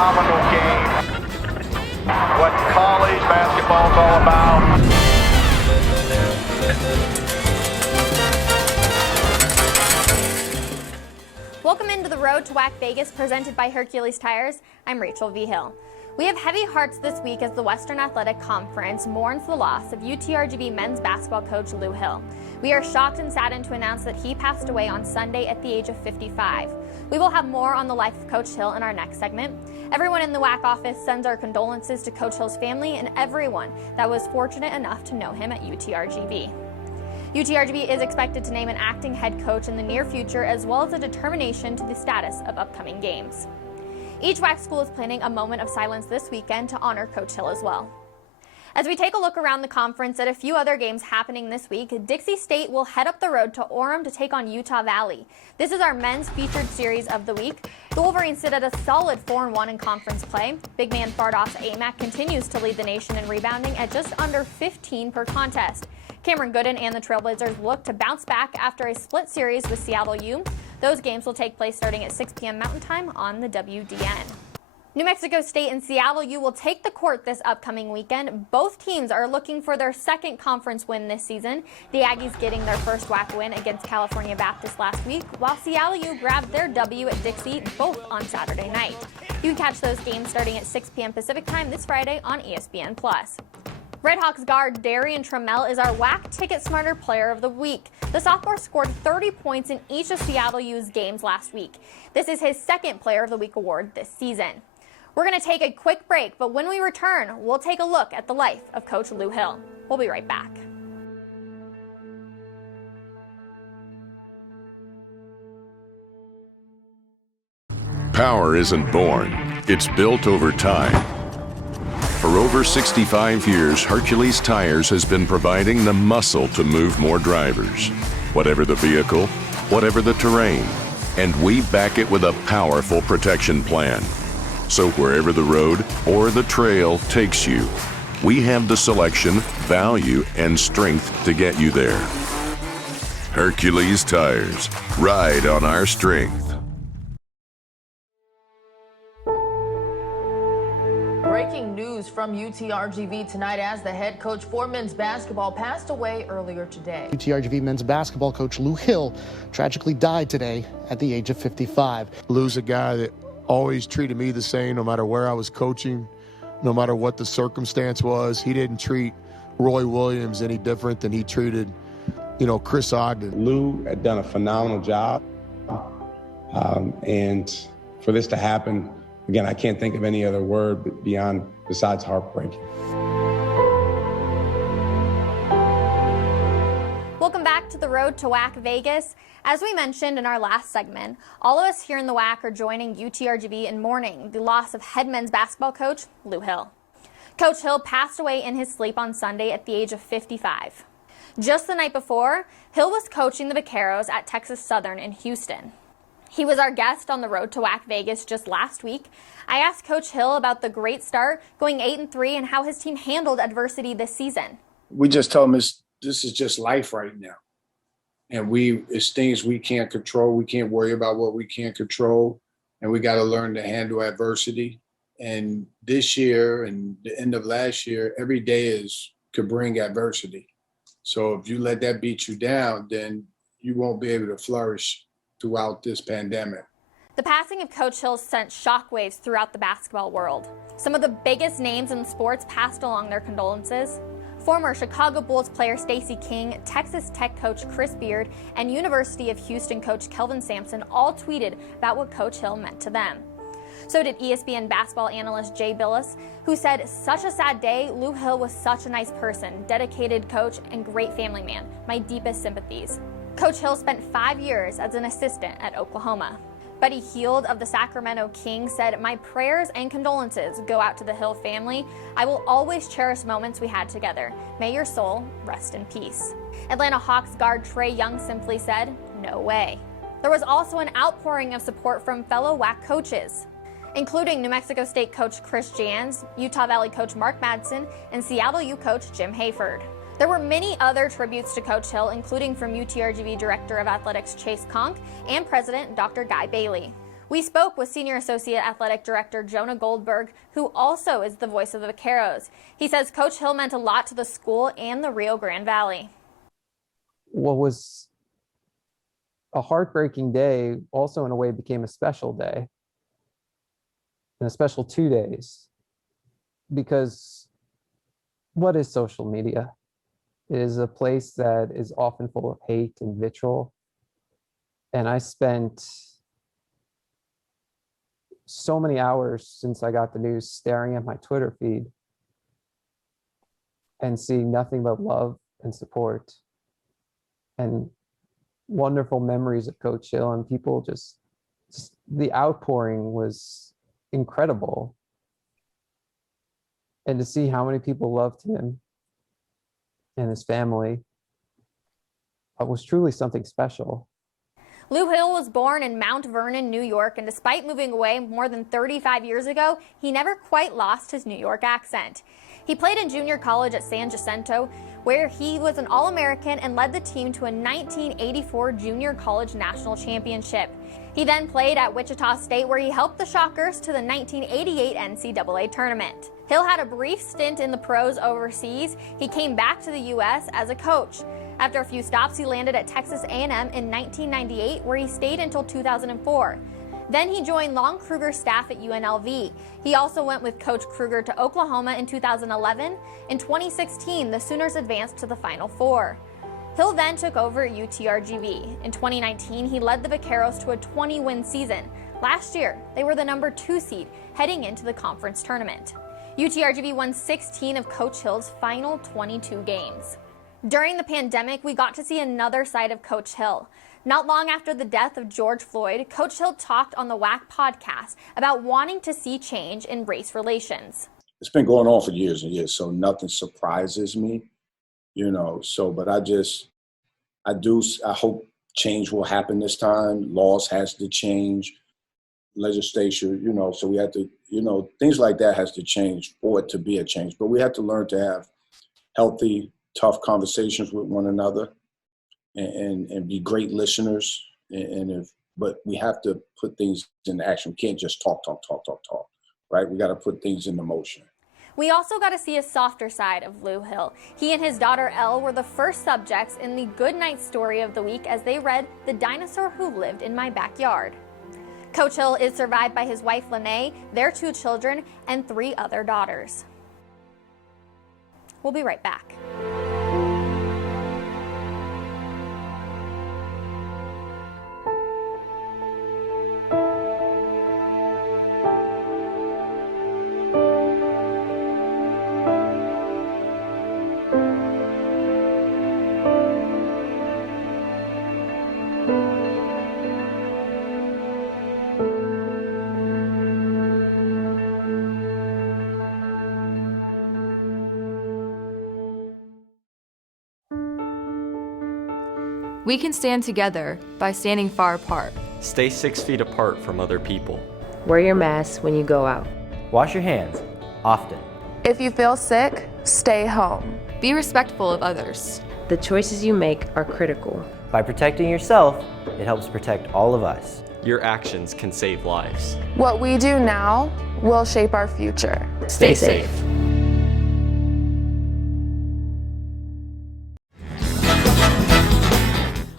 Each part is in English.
phenomenal game. What college basketball is all about. Welcome into the Road to WAC Vegas, presented by Hercules Tires. I'm Rachel Vigil. We have heavy hearts this week as the Western Athletic Conference mourns the loss of UTRGV men's basketball coach Lew Hill. We are shocked and saddened to announce that he passed away on Sunday at the age of 55. We will have more on the life of Coach Hill in our next segment. Everyone in the WAC office sends our condolences to Coach Hill's family and everyone that was fortunate enough to know him at UTRGV. UTRGV is expected to name an acting head coach in the near future, as well as a determination to the status of upcoming games. Each WAC school is planning a moment of silence this weekend to honor Coach Hill as well. As we take a look around the conference at a few other games happening this week, Dixie State will head up the road to Orem to take on Utah Valley. This is our men's featured series of the week. The Wolverines sit at a solid 4-1 in conference play. Big man Fardos Amac continues to lead the nation in rebounding at just under 15 per contest. Cameron Gooden and the Trailblazers look to bounce back after a split series with Seattle U. Those games will take place starting at 6 p.m. Mountain Time on the WDN. New Mexico State and Seattle U will take the court this upcoming weekend. Both teams are looking for their second conference win this season. The Aggies getting their first WAC win against California Baptist last week, while Seattle U grabbed their W at Dixie, both on Saturday night. You can catch those games starting at 6 p.m. Pacific Time this Friday on ESPN+. Redhawks guard Darian Trammell is our WAC Ticket Smarter Player of the Week. The sophomore scored 30 points in each of Seattle U's games last week. This is his second Player of the Week award this season. We're going to take a quick break, but when we return, we'll take a look at the life of Coach Lew Hill. We'll be right back. Power isn't born, it's built over time. For over 65 years, Hercules Tires has been providing the muscle to move more drivers. Whatever the vehicle, whatever the terrain, and we back it with a powerful protection plan. So wherever the road or the trail takes you, we have the selection, value, and strength to get you there. Hercules Tires, ride on our strength. Breaking news from UTRGV tonight as the head coach for men's basketball passed away earlier today. UTRGV men's basketball coach Lew Hill tragically died today at the age of 55. Lew's a guy that always treated me the same no matter where I was coaching, no matter what the circumstance was. He didn't treat Roy Williams any different than he treated, Chris Ogden. Lew had done a phenomenal job. And for this to happen, again, I can't think of any other word besides heartbreaking. Welcome back to the Road to WAC Vegas. As we mentioned in our last segment, all of us here in the WAC are joining UTRGV in mourning the loss of head men's basketball coach Lew Hill. Coach Hill passed away in his sleep on Sunday at the age of 55. Just the night before, Hill was coaching the Vaqueros at Texas Southern in Houston. He was our guest on the Road to WAC Vegas just last week. I asked Coach Hill about the great start, going 8-3, and how his team handled adversity this season. We just told him this is just life right now. And it's things we can't control. We can't worry about what we can't control. And we got to learn to handle adversity. And this year and the end of last year, every day could bring adversity. So if you let that beat you down, then you won't be able to flourish throughout this pandemic. The passing of Coach Hill sent shockwaves throughout the basketball world. Some of the biggest names in sports passed along their condolences. Former Chicago Bulls player Stacey King, Texas Tech coach Chris Beard, and University of Houston coach Kelvin Sampson all tweeted about what Coach Hill meant to them. So did ESPN basketball analyst Jay Billis, who said, "Such a sad day. Lew Hill was such a nice person, dedicated coach, and great family man. My deepest sympathies." Coach Hill spent 5 years as an assistant at Oklahoma. Buddy Hield of the Sacramento Kings said, "My prayers and condolences go out to the Hill family. I will always cherish moments we had together. May your soul rest in peace." Atlanta Hawks guard Trae Young simply said, "No way." There was also an outpouring of support from fellow WAC coaches, including New Mexico State coach Chris Jans, Utah Valley coach Mark Madsen, and Seattle U coach Jim Hayford. There were many other tributes to Coach Hill, including from UTRGV Director of Athletics Chase Conk and President Dr. Guy Bailey. We spoke with Senior Associate Athletic Director Jonah Goldberg, who also is the voice of the Vaqueros. He says Coach Hill meant a lot to the school and the Rio Grande Valley. What was a heartbreaking day also in a way became a special day, and a special 2 days, because what is social media? It is a place that is often full of hate and vitriol. And I spent so many hours since I got the news staring at my Twitter feed and seeing nothing but love and support and wonderful memories of Coach Hill, and people just the outpouring was incredible. And to see how many people loved him and his family was truly something special. Lew Hill was born in Mount Vernon, New York, and despite moving away more than 35 years ago, he never quite lost his New York accent. He played in junior college at San Jacinto, where he was an All-American and led the team to a 1984 Junior College National Championship. He then played at Wichita State, where he helped the Shockers to the 1988 NCAA tournament. Hill had a brief stint in the pros overseas. He came back to the U.S. as a coach. After a few stops, he landed at Texas A&M in 1998, where he stayed until 2004. Then he joined Lon Kruger's staff at UNLV. He also went with Coach Kruger to Oklahoma in 2011. In 2016, the Sooners advanced to the Final Four. Hill then took over at UTRGV. In 2019, he led the Vaqueros to a 20-win season. Last year, they were the number 2 seed heading into the conference tournament. UTRGV won 16 of Coach Hill's final 22 games. During the pandemic, we got to see another side of Coach Hill. Not long after the death of George Floyd, Coach Hill talked on the WAC podcast about wanting to see change in race relations. It's been going on for years and years, so nothing surprises me, but I hope change will happen this time. Laws has to change, legislature, so we have to, things like that has to change for it to be a change. But we have to learn to have healthy, tough conversations with one another and be great listeners. But we have to put things into action. We can't just talk, right? We got to put things into motion. We also got to see a softer side of Lew Hill. He and his daughter Elle were the first subjects in the Good Night Story of the week as they read The Dinosaur Who Lived in My Backyard. Coach Hill is survived by his wife Lene, their 2 children, and 3 other daughters. We'll be right back. We can stand together by standing far apart. Stay 6 feet apart from other people. Wear your mask when you go out. Wash your hands often. If you feel sick, stay home. Be respectful of others. The choices you make are critical. By protecting yourself, it helps protect all of us. Your actions can save lives. What we do now will shape our future. Stay safe.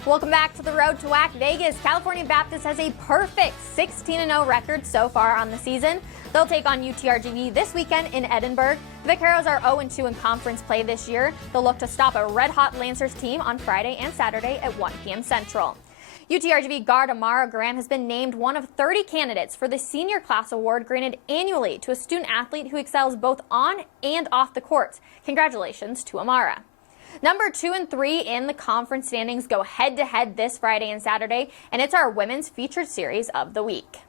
Welcome back to the road to WAC Vegas. California Baptist has a perfect 16-0 record so far on the season. They'll take on UTRGV this weekend in Edinburgh. The Vaqueros are 0-2 in conference play this year. They'll look to stop a red-hot Lancers team on Friday and Saturday at 1 p.m. Central. UTRGV guard Amara Graham has been named one of 30 candidates for the Senior Class Award granted annually to a student athlete who excels both on and off the courts. Congratulations to Amara. Number 2 and 3 in the conference standings go head-to-head this Friday and Saturday, and it's our women's featured series of the week.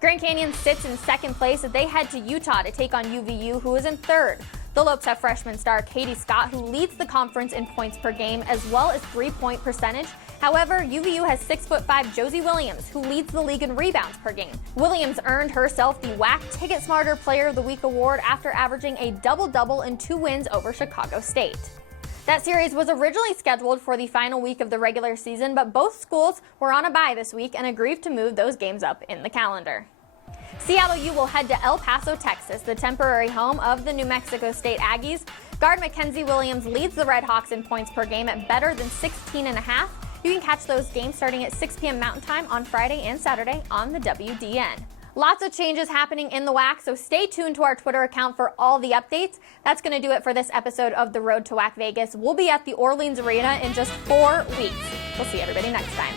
Grand Canyon sits in second place as they head to Utah to take on UVU, who is in third. The Lopes have freshman star Katie Scott, who leads the conference in points per game as well as three-point percentage. However, UVU has 6'5" Josie Williams, who leads the league in rebounds per game. Williams earned herself the WAC Ticket Smarter Player of the Week award after averaging a double-double in 2 wins over Chicago State. That series was originally scheduled for the final week of the regular season, but both schools were on a bye this week and agreed to move those games up in the calendar. Seattle U will head to El Paso, Texas, the temporary home of the New Mexico State Aggies. Guard Mackenzie Williams leads the Red Hawks in points per game at better than 16.5. You can catch those games starting at 6 p.m. Mountain Time on Friday and Saturday on the WDN. Lots of changes happening in the WAC, so stay tuned to our Twitter account for all the updates. That's going to do it for this episode of The Road to WAC Vegas. We'll be at the Orleans Arena in just 4 weeks. We'll see everybody next time.